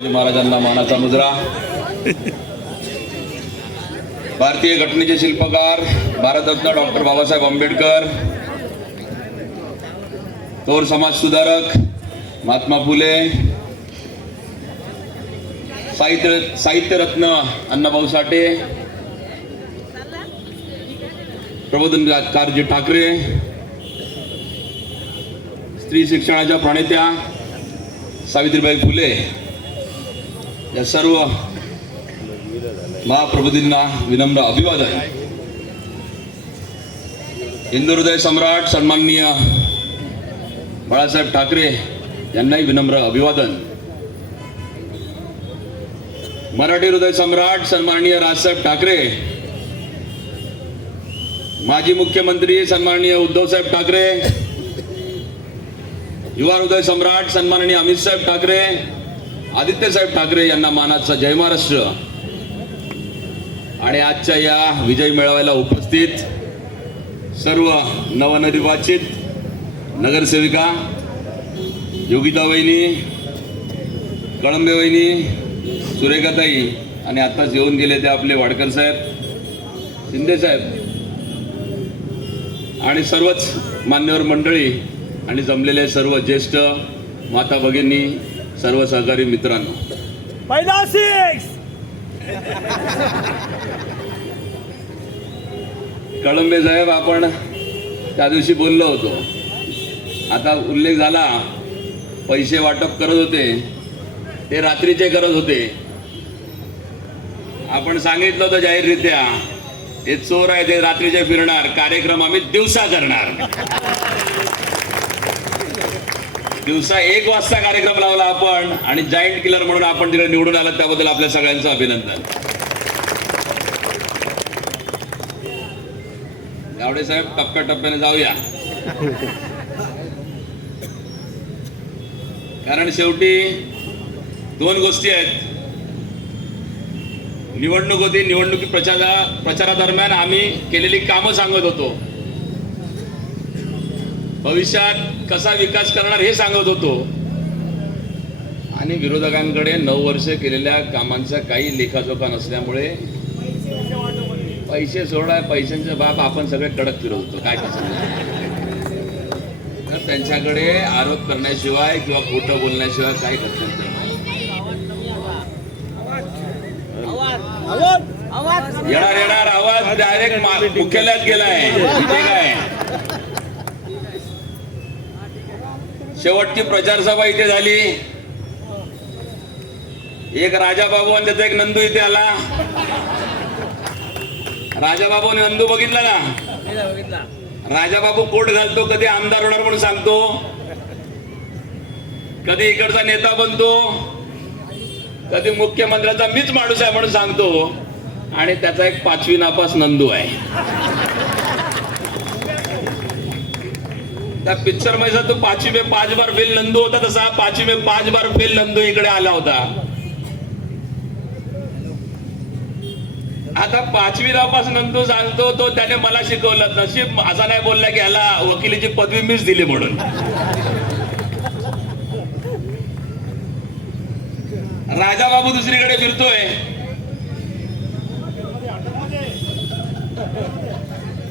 महाराजांना मानाचा मुजरा. भारतीय घटनेचे शिल्पकार भारतरत्न डॉक्टर बाबासाहेब आंबेडकर, थोर समाज सुधारक महात्मा फुले, साहित्य रत्न अण्णाभाऊ साठे, प्रबोधनकारजी ठाकरे, स्त्री शिक्षणाच्या प्रणेत्या सावित्रीबाई फुले या सर्व महाप्रबोधींना विनम्र अभिवादन. हिंदू हृदय सम्राट सन्माननीय बाळासाहेब ठाकरे यांनाही विनम्र अभिवादन. मराठी हृदय सम्राट सन्माननीय राजसाहेब ठाकरे, माजी मुख्यमंत्री सन्माननीय उद्धवसाहेब ठाकरे, युवा हृदय सम्राट सन्माननीय अमित साहेब ठाकरे, आदित्य साहेब ठाकरे यांना मानाचा जय महाराष्ट्र. आणि आजच्या या विजय मेळाव्याला उपस्थित सर्व नवनिर्वाचित नगरसेविका, योगिता वहिनी, कळंबे वहिनी, सुरेखाताई आणि आताच येऊन गेले ते आपले वाडकर साहेब, शिंदे साहेब आणि सर्वच मान्यवर मंडळी आणि जमलेले सर्व ज्येष्ठ माता भगिनी, सर्व सहकारी मित्रांनो, कळंबे साहेब आपण त्या दिवशी बोललो होतो. आता उल्लेख झाला, पैसे वाटप करत होते ते रात्रीचे करत होते. आपण सांगितलं होतं जाहीररित्या, हे चोर आहे ते रात्रीचे फिरणार, कार्यक्रम आम्ही दिवसा करणार. दिवसा 1 वाजता कार्यक्रम लावला आपण आणि जायंट किलर म्हणून आपण तिकडे निवडून आलात, त्याबद्दल आपल्या सगळ्यांचं अभिनंदन. गावडे साहेब, टप्प्याटप्प्याने जाऊया, कारण शेवटी 2 गोष्टी आहेत. निवडणूक होती, निवडणुकी प्रचारादरम्यान आम्ही केलेली कामं सांगत होतो, भविष्यात कसा विकास करणार हे सांगत होतो, आणि विरोधकांकडे 9 वर्ष केलेल्या कामांचा काही लेखाजोखा नसल्यामुळे पैसे सोडा, पैशांचे बाब आपण सगळे कडक फिरत होतो. काय कसं तर त्यांच्याकडे आरोप करण्याशिवाय किंवा खोटं बोलण्याशिवाय काही करता येणार आवाज डायरेक्ट मुख्यालयात गेलाय. काय शेवटची प्रचार सभा इथे झाली, एक राजाबाबू आणि त्याचा एक नंदू इथे आला. राजाबाबू आणि नंदू बघितला ना, राजाबाबू कोट घालतो, कधी आमदार होणार म्हणून सांगतो, कधी इकडचा नेता बनतो, कधी मुख्यमंत्र्याचा मीच माणूस आहे म्हणून सांगतो, आणि त्याचा एक 5वी नापास नंदू आहे. त्या पिक्चर मध्ये तो 5वी में 5 बार फेल नंदू होता, तसा 5वी में 5 बार फेल नंदू इकडे आला होता. आता 5वी नापास नंदू सांगतो तो, त्याने मला शिकवलं. नशीब असा नाही बोलला की ह्याला वकिलीची पदवी मीच दिली म्हणून. राजाबाबू दुसरीकडे फिरतोय,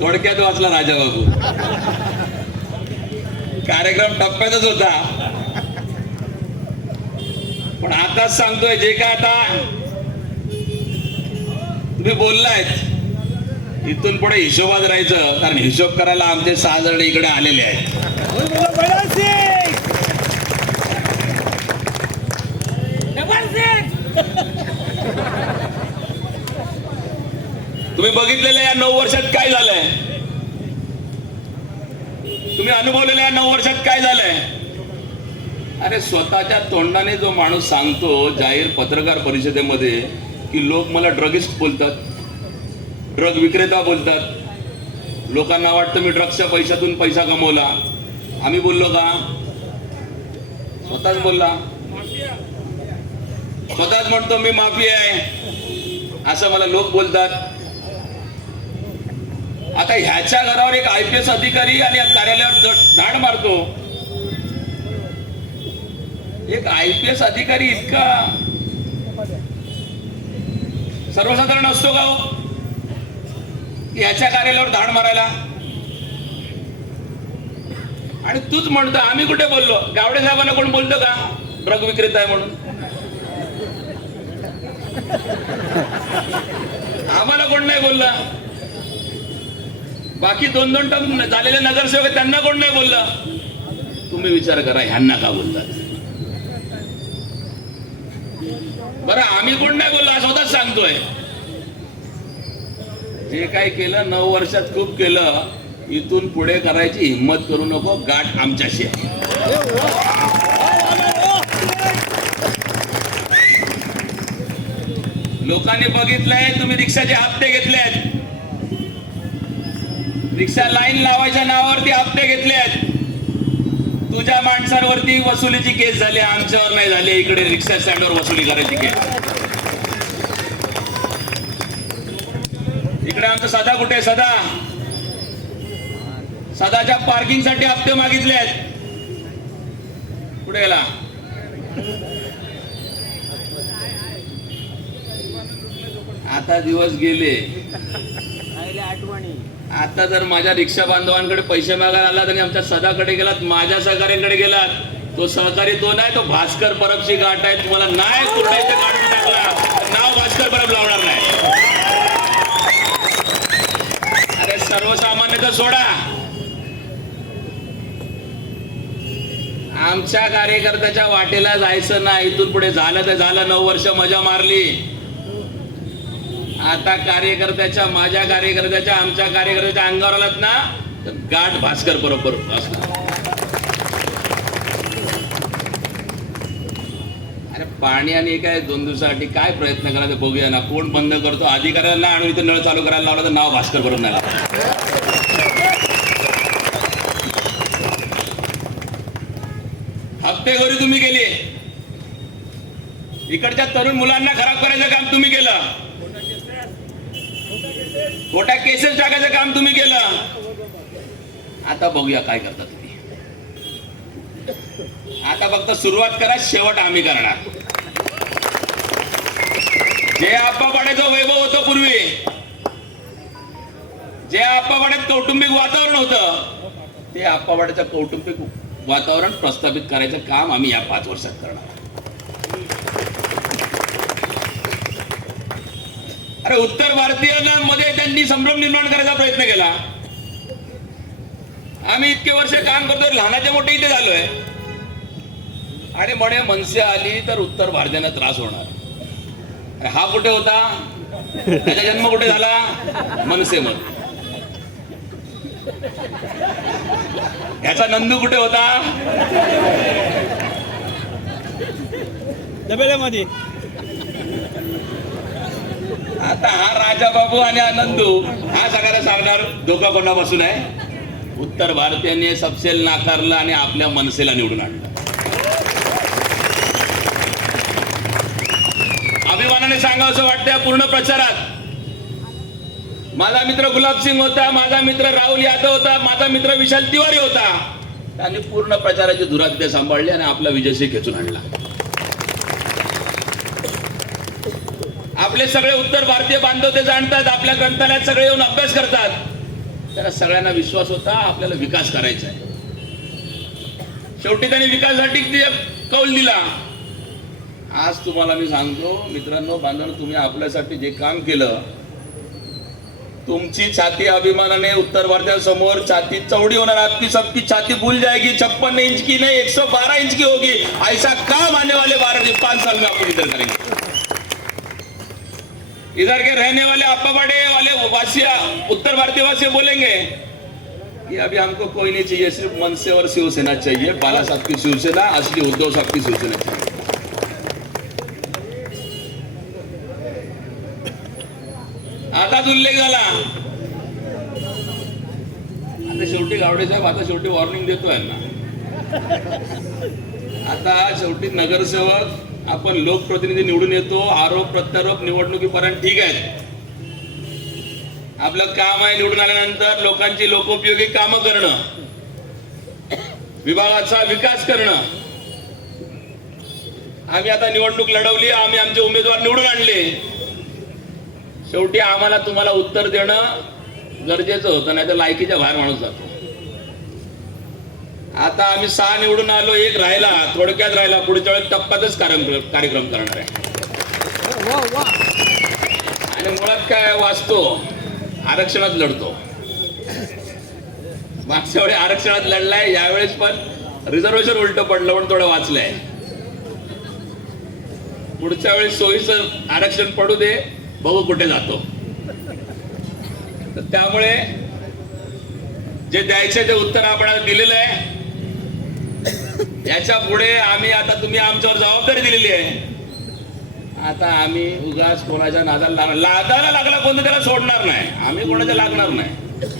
थोडक्यात वाचला राजाबाबू. कार्यक्रम टप्प्यातच होता, पण आताच सांगतोय, जे काय आता तुम्ही बोललायत इथून पुढे हिशोबात राहायचं, कारण हिशोब करायला आमचे 6 जण इकडे आलेले आहेत. तुम्ही बघितलेलं या 9 वर्षात काय झालंय, तुम्ही अनुभवलेल्या या 9 वर्षात काय झालंय. अरे स्वतःच्या तोंडाने जो माणूस सांगतो जाहीर पत्रकार परिषदेमध्ये की लोक मला ड्रगिस्ट बोलतात, ड्रग विक्रेता बोलतात, लोकांना वाटतं मी ड्रग्सच्या पैशातून पैसा कमवला. आम्ही बोललो का? स्वतःच बोलला, स्वतःच म्हणतो मी माफी आहे, असं मला लोक बोलतात. आता ह्याच्या घरावर एक IPS अधिकारी आणि या कार्यालयावर धाड मारतो. एक IPS अधिकारी इतका सर्वसाधारण असतो का हो याच्या कार्यालयावर धाड मारायला? आणि तूच म्हणतो आम्ही कुठे बोललो? गावडे साहेबांना कोण बोलतो का ड्रग विक्रेता आहे म्हणून? आम्हाला कोण नाही बोललं. बाकी 2-2 टर्म झालेले नगरसेवक त्यांना कोण नाही बोललं. तुम्ही विचार करा ह्यांना का बोलतात? बरं आम्ही कोण नाही बोललो स्वतःच सांगतोय. जे काय केलं 9 वर्षात खूप केलं. इथून पुढे करायची हिंमत करू नको. गाठ आमच्याशी आहे. लोकांनी बघितलंय तुम्ही रिक्षाचे हप्ते घेतलेत. रिक्षा लाईन लावायच्या नावावरती हप्ते घेतलेत. तुझ्या माणसांवरती वसुलीची केस झाली, आमच्यावर नाही झाली. इकडे रिक्षा स्टँडवर वसुली करायची केस. इकडे आमचा सदा कुठे? सदाच्या पार्किंग साठी हप्ते मागितलेत. कुठे गेला? आता दिवस गेले. आता जर माझ्या रिक्षा बांधवांकडे पैसे मागायला आलात आणि आमच्या सदाकडे गेलात, माझ्या सहकार्यांकडे गेलात, तो सहकारी तो नाही, तो भास्कर परबची गाठ आहे. तुम्हाला नाही कुरडाईचं काढून टाकला नाव भास्कर परब लावणार नाही. अरे सर्वसामान्य सोडा. आमच्या कार्यकर्त्याच्या वाटेला जायचं नाही. इथून पुढे झालं तर झालं. 9 वर्ष मजा मारली. आता कार्यकर्त्याच्या, माझ्या कार्यकर्त्याच्या, आमच्या कार्यकर्त्याच्या अंगावर आलात ना तर गाठ भास्कर बरोबर असणार. अरे पाणी आणि काय 2 दिवसासाठी काय प्रयत्न करायचा बघूया ना. कोण बंद करतो? अधिकाऱ्यांना आणून इथे नळ चालू करायला लावला तर नाव भास्कर बरोबर नाही लावलं. हप्तेखोरी तुम्ही केली. इकडच्या तरुण मुलांना खराब करायचं काम तुम्ही केलं. खोट्या केसेस टाकायचं काम तुम्ही केलं. आता बघूया काय करता तुम्ही. आता फक्त सुरुवात करा, शेवट आम्ही करणार. जे आप्पापाड्याचं वैभव होतं पूर्वी, जे आप्पापाड्यात कौटुंबिक वातावरण होतं, ते आप्पापाड्याचं कौटुंबिक वातावरण प्रस्थापित करायचं काम आम्ही या 5 वर्षात करणार. अरे उत्तर भारतीयांमध्ये त्यांनी संभ्रम निर्माण करायचा प्रयत्न केला. आम्ही इतके वर्ष काम करतोय, लहानाचे मोठे इथे झालोय. आणि म्हणे मनसे आली तर उत्तर भारतीयांना त्रास होणार. अरे हा कुठे होता? त्याचा जन्म कुठे झाला? मनसेमध्ये. ह्याचा नंदू कुठे होता? डबेल्यामध्ये. आता हा राजाबाबू आणि हा नंदू हा सगळ्याला सांगणार धोका कोणापासून आहे? उत्तर भारतीयांनी सपसेल नाकारलं आणि आपल्या मनसेला निवडून आणलं. अभिमानाने सांगावं वाटतं पूर्ण प्रचारात. माझा मित्र गुलाबसिंग होता, माझा मित्र राहुल यादव होता, माझा मित्र विशाल तिवारी होता. त्यांनी पूर्ण प्रचाराची धुरा तिथे सांभाळली आणि आपला विजयसिंह खेचून आणला. आपले सगळे उत्तर भारतीय बांधव ते जाणतात. आपल्या ग्रंथालयात सगळे येऊन अभ्यास करतात. त्यांना सगळ्यांना विश्वास होता आपल्याला विकास करायचा आहे. शेवटी त्यांनी विकासासाठी कौल दिला. आज तुम्हाला मी सांगतो मित्रांनो, बांधवांनो, तुम्ही आपल्यासाठी जे काम केलं, तुमची छाती अभिमानाने उत्तर भारतीयांसमोर छाती चौड़ी होणार. आपकी सबकी छाती भूल जाएगी. 56 इंच की नहीं 112 इंच की होगी. ऐसा काम आने वाले 5 साल में आपको इधर करेंगे. इधर के रहने वाले अप्पापाड़े वाले वासी, उत्तर भारतीय वासी बोलेंगे कि अभी हमको कोई नहीं चाहिए, सिर्फ मनसे और शिवसेना चाहिए. बाला साहब की शिवसेना, असली उद्धव साहब की शिवसेना चाहिए. आताच उल्लेख झाला. आता शेवटी गावडे साहेब आता शेवटी वॉर्निंग देतोय ना. आता शेवटी नगरसेवक आपण लोकप्रतिनिधी निवडून येतो. आरोप प्रत्यारोप निवडणुकीपर्यंत ठीक आहे. आपलं काम आहे निवडून आल्यानंतर लोकांची लोकोपयोगी कामं करणं, विभागाचा विकास करणं. आम्ही आता निवडणूक लढवली, आम्ही आमचे उमेदवार निवडून आणले. शेवटी आम्हाला तुम्हाला उत्तर देणं गरजेचं होतं, नाही तर लायकीच्या बाहेर माणूस जातो. आता आम्ही 6 निवडून आलो, 1 राहिला, थोडक्यात राहिला. पुढच्या वेळेस टप्प्यातच कार्यक्रम करणार आहे. आणि मुळात काय वाचतो, आरक्षणात लढतो. मागच्या वेळी आरक्षणात लढलाय, यावेळेस पण रिझर्वेशन उलट पडलं पण थोडं वाचलंय. पुढच्या वेळेस सोयीचं आरक्षण पडू दे, बघू कुठे जातो. तर त्यामुळे जे द्यायचे ते उत्तर आपण दिलेलं आहे. याच्या पुढे आम्ही आता तुम्ही आमच्यावर जबाबदारी दिलेली आहे. आता आम्ही उगाच कोणाच्या नादाला लागला कोणतं त्याला सोडणार नाही. आम्ही कोणाच्या लागणार नाही,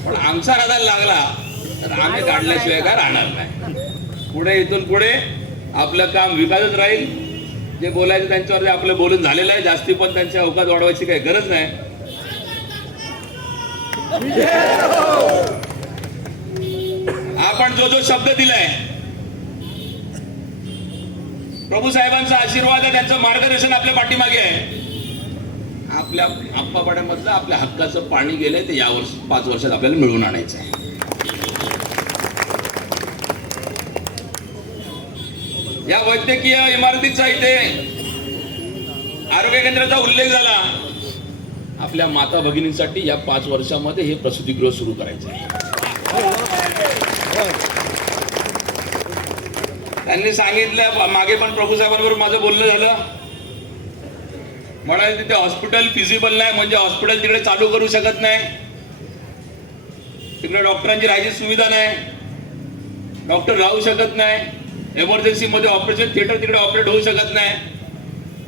पण आमचा नादाला लागला तर आम्ही काढल्याशिवाय काय राहणार नाही. पुढे इथून पुढे आपलं काम विकासच राहील. जे बोलायचं त्यांच्यावर आपलं बोलून झालेलं आहे. जास्ती पण त्यांच्या अवकाश वाढवायची काही गरज नाही. आपण जो शब्द दिलाय, प्रभू साहेबांचा आशीर्वाद आहे, त्यांचं मार्गदर्शन आपल्या पाठीमागे आहे. आपल्या आप्पापाड्यामधलं आपल्या हक्काचं पाणी गेलंय, ते या 5 वर्षात आपल्याला मिळवून आणायचं आहे. या वैद्यकीय इमारतीचा इथे आरोग्य केंद्राचा उल्लेख झाला. आपल्या माता भगिनींसाठी या 5 वर्षामध्ये हे प्रसूतिगृह सुरू करायचं आहे. त्यांनी सांगितलं, मागे पण प्रभू साहेबांबरोबर माझं बोलणं झालं. म्हणाले तिथे हॉस्पिटल फिजिबल नाही, म्हणजे हॉस्पिटल तिकडे चालू करू शकत नाही. तिकडे डॉक्टरांची राहायची सुविधा नाही, डॉक्टर राहू शकत नाही. इमर्जन्सी मध्ये ऑपरेशन थिएटर तिकडे ऑपरेट होऊ शकत नाही.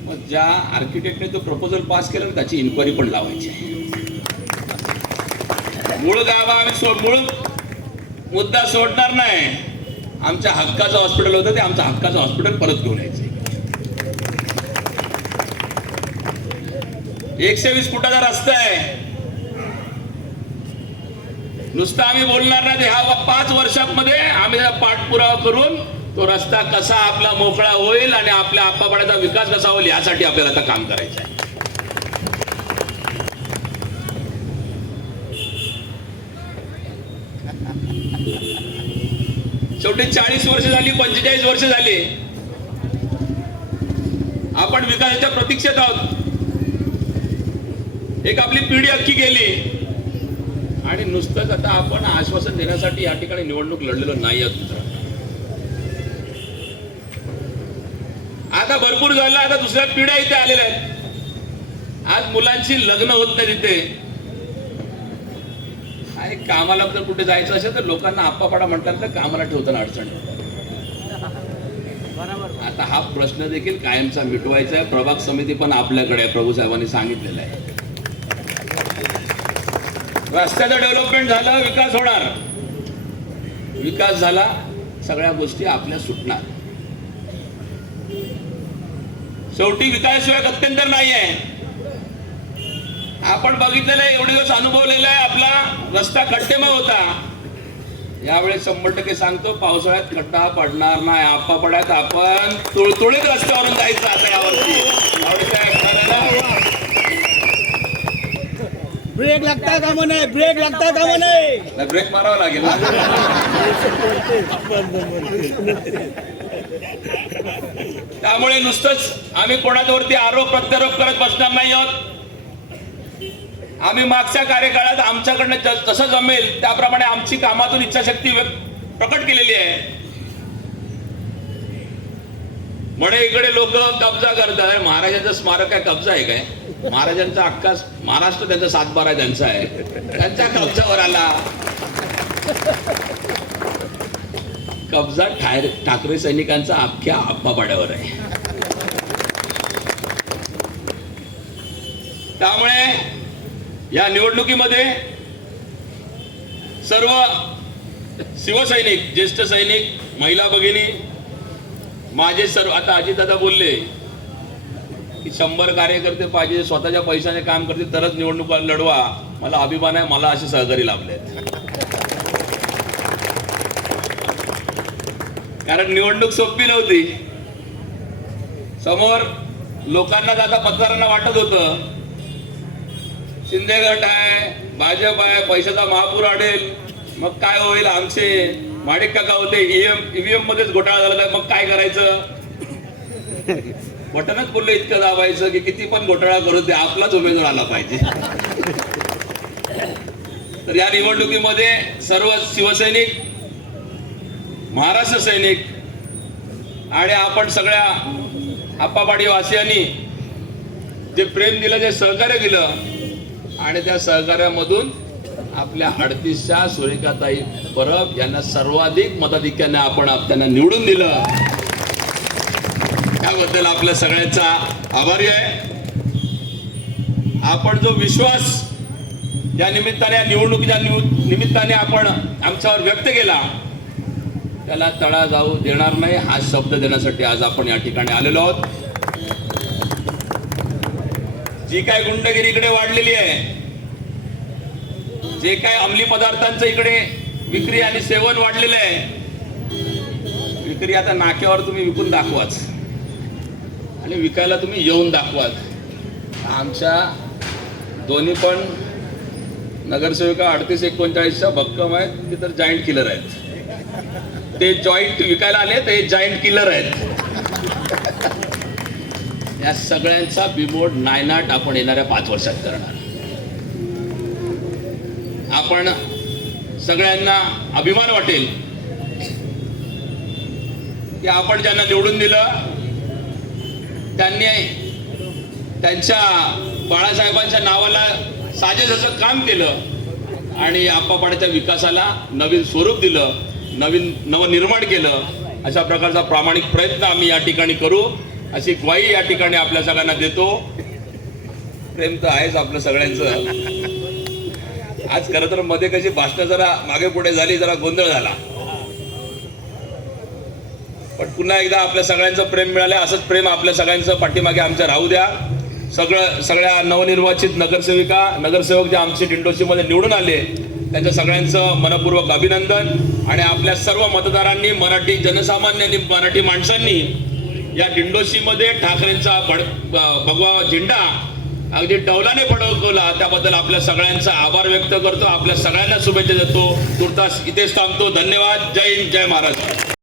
मग ज्या आर्किटेक्टने तो प्रपोजल पास केला त्याची इन्क्वायरी पण लावायची. मूळ गावा आम्ही मूळ मुद्दा सोडणार नाही. आमच्या हक्काचं हॉस्पिटल होतं, ते आमचं हक्काचं हॉस्पिटल परत घेऊन यायचं. 120 फुटाचा रस्ता आहे. नुसतं आम्ही बोलणार नाही. ह्या 5 वर्षांमध्ये आम्ही पाठपुरावा करून तो रस्ता कसा आपला मोकळा होईल आणि आपल्या आप्पापाड्याचा विकास कसा होईल यासाठी आपल्याला आता काम करायचं आहे. शेवटी 40 वर्ष झाली, 45 वर्ष झाली, आपण विकासाच्या प्रतीक्षेत आहोत. एक आपली पिढी अख्खी गेली आणि नुसतंच आता आपण आश्वासन देण्यासाठी या ठिकाणी निवडणूक लढलेलो नाही आहोत. आता भरपूर झालं, आता दुसऱ्या पिढ्या इथे आलेल्या आहेत. आज मुलांची लग्न होत नाही तिथे, आणि कामाला जर कुठे जायचं असेल तर लोकांना आप्पापाडा म्हटल्यानंतर कामाला ठेवताना अडचण. आता हा प्रश्न देखील कायमचा मिटवायचा आहे. प्रभाग समिती पण आपल्याकडे आहे, प्रभू साहेबांनी सांगितलेलं आहे. रस्त्याचं डेव्हलपमेंट झालं, विकास होणार. विकास झाला, सगळ्या गोष्टी आपल्या सुटणार. शेवटी विकासाशिवाय गत्यंतर नाही आहे. आपण बघितलेलं आहे, एवढे दिवस अनुभवलेला आहे. आपला रस्ता खड्डेमय होता. यावेळेस 100% सांगतो, पावसाळ्यात खड्डा पडणार नाही. आप्पापाड्यात आपण तुळतुळीत रस्त्यावरून जायचं आता यावर्षी. ब्रेक लागता कामा नाही, ब्रेक लागता कामा नाही. ब्रेक मारावा लागेल ना. त्यामुळे नुसतंच आम्ही कोणाच्यावरती आरोप प्रत्यारोप करत बसणार नाही आहोत. आम्ही मागच्या कार्यकाळात आमच्याकडनं जसं जमेल त्याप्रमाणे आमची कामातून इच्छाशक्ती प्रकट केलेली आहे. म्हणे इकडे लोक कब्जा करतात. महाराजांचं स्मारक आहे, कब्जा आहे काय? महाराजांचा अख्खा महाराष्ट्र त्यांचा 7-12 त्यांचा आहे, त्यांच्या कब्जावर आला. कब्जा ठाकरे सैनिकांचा अख्ख्या आप्पापाड्यावर आहे. त्यामुळे या निवडणुकीमध्ये सर्व शिवसैनिक, ज्येष्ठ सैनिक, महिला भगिनी, माझे सर्व, आता अजितदादा बोलले की 100 कार्यकर्ते पाहिजे, स्वतःच्या पैशाने काम करते तरच निवडणुका लढवा. मला अभिमान आहे, मला असे सहकारी लाभले. कारण निवडणूक सोपी नव्हती. समोर लोकांना आता मतदारांना वाटत होतं शिंदे गट आहे, भाजप आहे, पैशाचा महापूर आडेल, मग काय होईल? आमचे माडिक काका होते, ईव्हीएम मध्येच घोटाळा झाला, मग काय करायचं? बटनच बोललं इतकं दाबायचं की किती पण घोटाळा करू दे, आपलाच उमेदवार आला पाहिजे. तर या निवडणुकीमध्ये सर्व शिवसैनिक, महाराष्ट्र सैनिक आणि आपण सगळ्या आप्पापाडी वासियांनी जे प्रेम दिलं, जे सहकार्य दिलं आणि त्या सहकार्यामधून आपल्या 38च्या सुरेखाताई परब यांना सर्वाधिक मताधिक्याने आपण त्यांना निवडून दिलं. त्याबद्दल आपल्या सगळ्यांचा आभारी आहे. आपण जो विश्वास या निमित्ताने, निवडणुकीच्या निमित्ताने आपण आमच्यावर व्यक्त केला, त्याला तडा जाऊ देणार नाही हा शब्द देण्यासाठी आज आपण या ठिकाणी आलेलो आहोत. जी काय गुंडगिरी इकडे वाढलेली आहे, जे काय अंमली पदार्थांचं इकडे विक्री आणि सेवन वाढलेलं आहे, विक्री आता नाक्यावर तुम्ही विकून दाखवाच आणि विकायला तुम्ही येऊन दाखवाच. आमच्या दोन्ही पण नगरसेविका 38-39च्या भक्कम आहेत, ते तर जॉईंट किलर आहेत. ते जॉईंट विकायला आले, ते जॉईंट किलर आहेत. या सगळ्यांचा बिमोड नायनाट आपण येणाऱ्या 5 वर्षात करणार. आपण सगळ्यांना अभिमान वाटेल की आपण ज्यांना निवडून दिलं त्यांनी त्यांच्या बाळासाहेबांच्या नावाला साजेस असं काम केलं आणि आप्पापाड्याच्या विकासाला नवीन स्वरूप दिलं, नवनिर्माण केलं. अशा प्रकारचा प्रामाणिक प्रयत्न आम्ही या ठिकाणी करू अशी ग्वाही या ठिकाणी आपल्या सगळ्यांना देतो. प्रेम तर आहेच आपलं सगळ्यांचं. आज खरं तर मध्ये कशी भाषणं जरा मागे पुढे झाली, जरा गोंधळ झाला, पण पुन्हा एकदा आपल्या सगळ्यांचं प्रेम मिळालं. असंच प्रेम आपल्या सगळ्यांचं पाठीमागे आमच्या राहू द्या. सगळ्या नवनिर्वाचित नगरसेविका, नगरसेवक जे आमचे दिंडोशीमध्ये निवडून आले त्यांच्या सगळ्यांचं मनपूर्वक अभिनंदन. आणि आपल्या सर्व मतदारांनी, मराठी जनसामान्यांनी, मराठी माणसांनी या दिंडोशीमध्ये ठाकरेंचा भगवा झेंडा अगदी डौलाने फडकवला, त्याबद्दल आपल्या सगळ्यांचा आभार व्यक्त करतो. आपल्या सगळ्यांना शुभेच्छा देतो. तुर्तास इथेच थांबतो. धन्यवाद. जय हिंद, जय महाराष्ट्र.